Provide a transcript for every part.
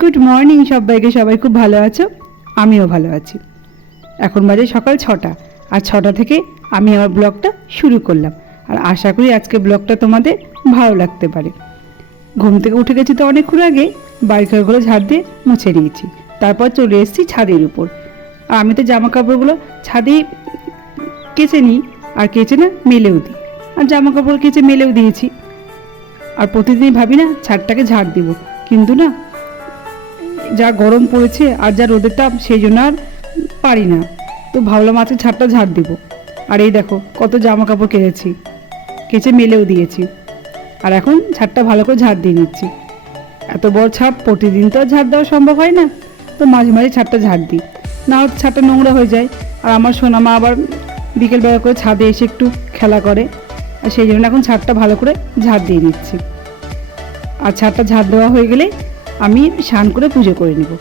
Good morning সবাইকে, সবাই খুব ভালো আছো? আমিও ভালো আছি। এখন বাজে সকাল 6টা, আর 6টা থেকে আমি আমার ব্লগটা শুরু করলাম। আর আশা করি আজকে ব্লগটা তোমাদের ভালো লাগতে পারে। ঘুম থেকে উঠে গেছি তো অনেকক্ষণ আগে, বাড়ি ঘরগুলো ঝাড় দিয়ে মুছে নিয়েছি। তারপর চলে এসেছি ছাদের উপর। আর আমি তো জামা কাপড়গুলো ছাদেই কেচে নিই, আর কেচে না মেলেও দিই। আর জামা কাপড় কেচে মেলেও দিয়েছি। আর প্রতিদিনই ভাবি না ছাদটাকে ঝাড় দিব, কিন্তু না, যা গরম পড়েছে আর যা রোদের তাপ, সেই জন্য আর পারি না। তো ভাবলাম আজকে ছাদটা ঝাড় দিব। আর এই দেখো কত জামা কাপড় কেচেছি, কেচে মেলেও দিয়েছি। আর এখন ছাদটা ভালো করে ঝাড় দিয়ে নিচ্ছি। এত বড় ছাদ প্রতিদিন তো আর ঝাড় দেওয়া সম্ভব হয় না, তো মাঝে মাঝে ছাদটা ঝাড় দিই, না হলে ছাদটা নোংরা হয়ে যায়। আর আমার সোনামা আবার বিকেলবেলা করে ছাদে এসে একটু খেলা করে, আর সেই জন্য এখন ছাদটা ভালো করে ঝাড় দিয়ে নিচ্ছি। আর ছাদটা ঝাড় দেওয়া হয়ে গেলে আমি স্নান করে পুজো করে নেব।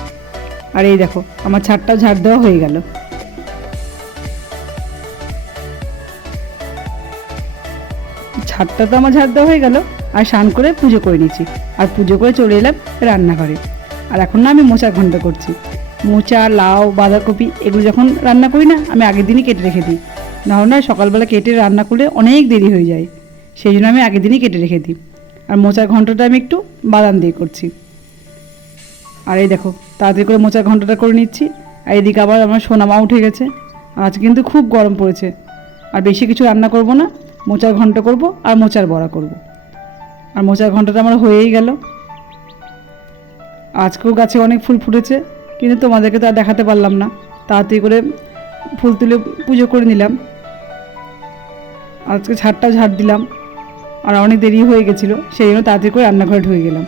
আর এই দেখো আমার ছাদটা ঝাড় দেওয়া হয়ে গেল। ছাদটা তো আমার ঝাড় দেওয়া হয়ে গেল, আর স্নান করে পুজো করে নিচ্ছি। আর পুজো করে চলে এলাম রান্নাঘরে। আর এখন না আমি মোচার ঘন্ট করছি। মোচা, লাউ, বাঁধাকপি এগুলো যখন রান্না করি না, আমি আগের দিনই কেটে রেখে দিই। নাহলে না সকালবেলা কেটে রান্না করলে অনেক দেরি হয়ে যায়, সেই জন্য আমি আগের দিনই কেটে রেখে দিই। আর মোচার ঘন্টটা আমি একটু বাদাম দিয়ে করছি। আর এই দেখো তাড়াতাড়ি করে মোচার ঘন্টটা করে নিচ্ছি। আর এদিকে আবার আমার সোনামা উঠে গেছে। আজ কিন্তু খুব গরম পড়েছে। আর বেশি কিছু রান্না করব না, মোচার ঘন্ট করব আর মোচার বড়া করব। আর মোচার ঘন্টটা আমার হয়েই গেল। আজকেও গাছে অনেক ফুল ফুটেছে, কিন্তু তোমাদেরকে তো আর দেখাতে পারলাম না। তাড়াতাড়ি করে ফুল তুলে পুজো করে নিলাম। আজকে ছাদটা ঝাড় দিলাম, আর অনেক দেরি হয়ে গেছিলো, সেই জন্য তাড়াতাড়ি করে রান্নাঘরে ঢুকে গেলাম।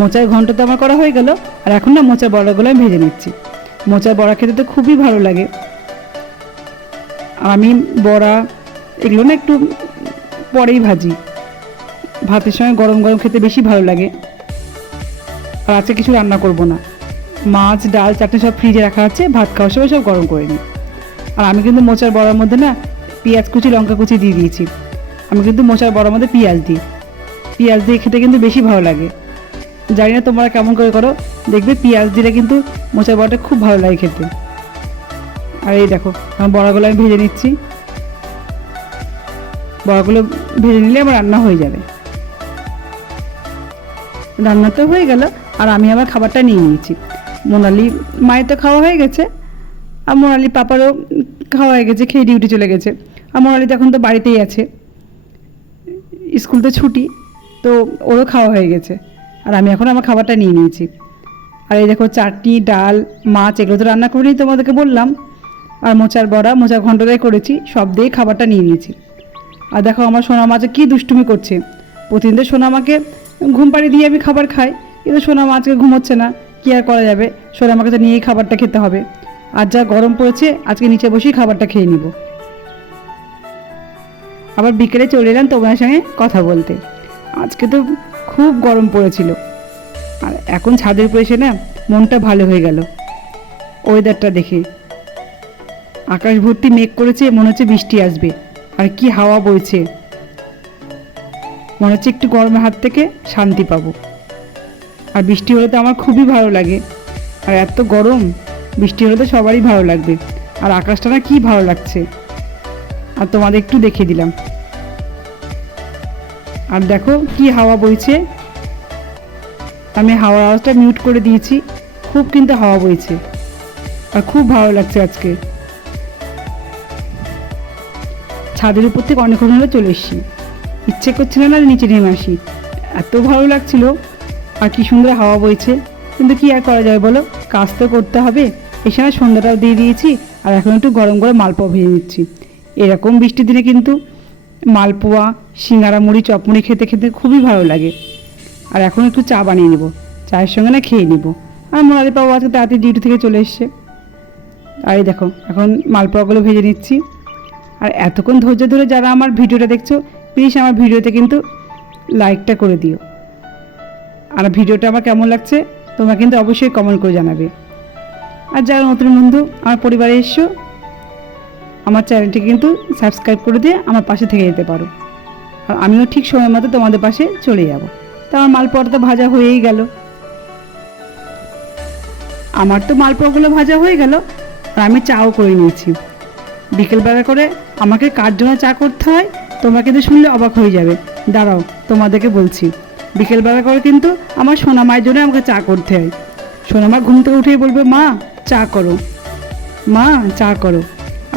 মোচার ঘন্ট তো আমার করা হয়ে গেল। আর এখন না মোচার বড়াগুলো আমি ভেজে নিচ্ছি। মোচার বড়া খেতে তো খুবই ভালো লাগে। আর আমি বড়া এগুলো না একটু পরেই ভাজি, ভাতের সঙ্গে গরম গরম খেতে বেশি ভালো লাগে। আর আজকে কিছু রান্না করব না, মাছ, ডাল, চাটনি সব ফ্রিজে রাখা আছে, ভাত খাওয়ার সময় সব গরম করে নিই। আর আমি কিন্তু মোচার বড়ার মধ্যে না পেঁয়াজ কুচি, লঙ্কা কুচি দিয়ে দিয়েছি। আমি কিন্তু মোচার বড়ার মধ্যে পেঁয়াজ দিই। পেঁয়াজ দিয়ে খেতে কিন্তু বেশি ভালো লাগে। জানি না তোমরা কেমন করে করো, দেখবে পেঁয়াজ দিলে কিন্তু মোচার বড়াটা খুব ভালো লাগে খেতে। আর এই দেখো আমার বড়াগুলো আমি ভেজে নিচ্ছি। বড়াগুলো ভেজে নিলে আমার রান্না হয়ে যাবে। রান্না তো হয়ে গেল, আর আমি আমার খাবারটা নিয়ে নিয়েছি। মোনালি মায়ের তো খাওয়া হয়ে গেছে, আর মোনালি পাপারও খাওয়া হয়ে গেছে, খেয়ে ডিউটি চলে গেছে। আর মোনালি তো এখন তো বাড়িতেই আছে, স্কুল তো ছুটি, তো ওরও খাওয়া হয়ে গেছে। আর আমি এখন আমার খাবারটা নিয়ে নিয়েছি। আর এই দেখো চাটনি, ডাল, মাছ এগুলো তো রান্না করিনি, তোমাদেরকে বললাম। আর মোচার বড়া, মোচার ঘন্টটাই করেছি, সব দিয়ে খাবারটা নিয়ে নিয়েছি। আর দেখো আমার সোনা মাছে কী দুষ্টুমি করছে। প্রতিদিন তো সোনা মাকে ঘুম পাড়িয়ে দিয়ে আমি খাবার খাই, কিন্তু সোনা মা আজকে ঘুমোচ্ছে না, কী আর করা যাবে, সোনা মাকে তো নিয়েই খাবারটা খেতে হবে। আর যা গরম পড়েছে, আজকে নিচে বসেই খাবারটা খেয়ে নিব। আবার বিকেলে চলে এলাম তোমার সঙ্গে কথা বলতে। আজকে তো খুব গরম পড়েছিল, আর এখন ছাদের উপরে এসে না মনটা ভালো হয়ে গেল ওয়েদারটা দেখে। আকাশ ভর্তি মেঘ করেছে, মনে হচ্ছে বৃষ্টি আসবে। আর কি হাওয়া বইছে, মনে হচ্ছে একটু গরমের হাত থেকে শান্তি পাবো। আর বৃষ্টি হলে তো আমার খুবই ভালো লাগে। আর এত গরম, বৃষ্টি হলে তো সবারই ভালো লাগবে। আর আকাশটা না কি ভালো লাগছে। আর তোমাদের একটু দেখিয়ে দিলাম। আর দেখো কি হাওয়া বইছে। আমি হাওয়ার আওয়াজটা মিউট করে দিয়েছি, খুব কিন্তু হাওয়া বইছে, আর খুব ভালো লাগছে আজকে। ছাদের উপর থেকে অনেকক্ষণ হলে চলে এসেছি, ইচ্ছে করছিল না নিচে নেমে আসি, এত ভালো লাগছিল। আর কি সুন্দর হাওয়া বইছে, কিন্তু কি আর করা যায় বলো, কাজ তো করতে হবে। এই সময় সন্ধ্যাটাও দিয়ে দিয়েছি, আর এখন একটু গরম গরম মালপোয়া ভেজে নিচ্ছি। এরকম বৃষ্টির দিনে কিন্তু মালপোয়া, সিঙ্গারা, মুড়ি, চপমুড়ি খেতে খেতে খুবই ভালো লাগে। আর এখন একটু চা বানিয়ে নেবো, চায়ের সঙ্গে না খেয়ে নেবো। আর মোনালি পাবো আজকে তাড়াতাড়ি ডিউটি থেকে চলে এসছে। আর এই দেখো এখন মালপোয়াগুলো ভেজে নিচ্ছি। আর এতক্ষণ ধৈর্য ধরে যারা আমার ভিডিওটা দেখছো, প্লিজ আমার ভিডিওতে কিন্তু লাইকটা করে দিও। আর ভিডিওটা আমার কেমন লাগছে তোমরা কিন্তু অবশ্যই কমেন্ট করে জানাবে। আর যারা নতুন বন্ধু আমার পরিবারে এসছো, আমার চ্যানেলটি কিন্তু সাবস্ক্রাইব করে দিয়ে আমার পাশে থেকে যেতে পারো। আর আমিও ঠিক সময় মতো তোমাদের পাশে চলে যাব। তা আমার মালপোয়াটা তো ভাজা হয়েই গেল। আমার তো মালপোয়াগুলো ভাজা হয়ে গেল, আর আমি চাও করে নিয়েছি। বিকেলবেলা করে আমাকে কার জন্য চা করতে হয় তোমরা কিন্তু শুনলে অবাক হয়ে যাবে। দাঁড়াও, তোমাদেরকে বলছি। বিকেলবেলা করে কিন্তু আমার সোনা মায়ের জন্য আমাকে চা করতে হয়। সোনা মা ঘুম থেকে উঠেই বলবে, মা চা করো, মা চা করো।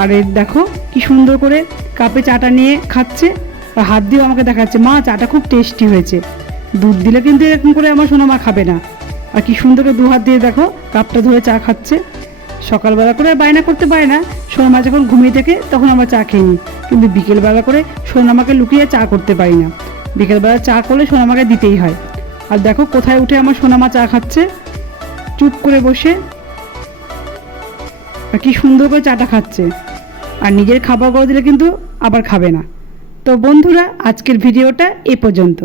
আর এই দেখো কি সুন্দর করে কাপে চাটা নিয়ে খাচ্ছে, আর হাত দিয়েও আমাকে দেখাচ্ছে, মা চাটা খুব টেস্টি হয়েছে। দুধ দিলে কিন্তু এরকম করে আমার সোনা মা খাবে না। আর কি সুন্দর করে 2 হাত দিয়ে দেখো কাপটা ধরে চা খাচ্ছে। সকালবেলা করে বায়না করতে পারে না, সোনা মা যখন ঘুমিয়ে থাকে তখন আমরা চা খেয়ে নিই। কিন্তু বিকেলবেলা করে সোনা মাকে লুকিয়ে চা করতে পারি না। বিকেলবেলা চা করলে সোনা মাকে দিতেই হয়। আর দেখো কোথায় উঠে আমার সোনা মা চা খাচ্ছে, চুপ করে বসে। আর কি সুন্দর করে চাটা খাচ্ছে। আর নিজের খাবার করে দিলে কিন্তু আবার খাবে না। তো বন্ধুরা, আজকের ভিডিওটা এ পর্যন্ত।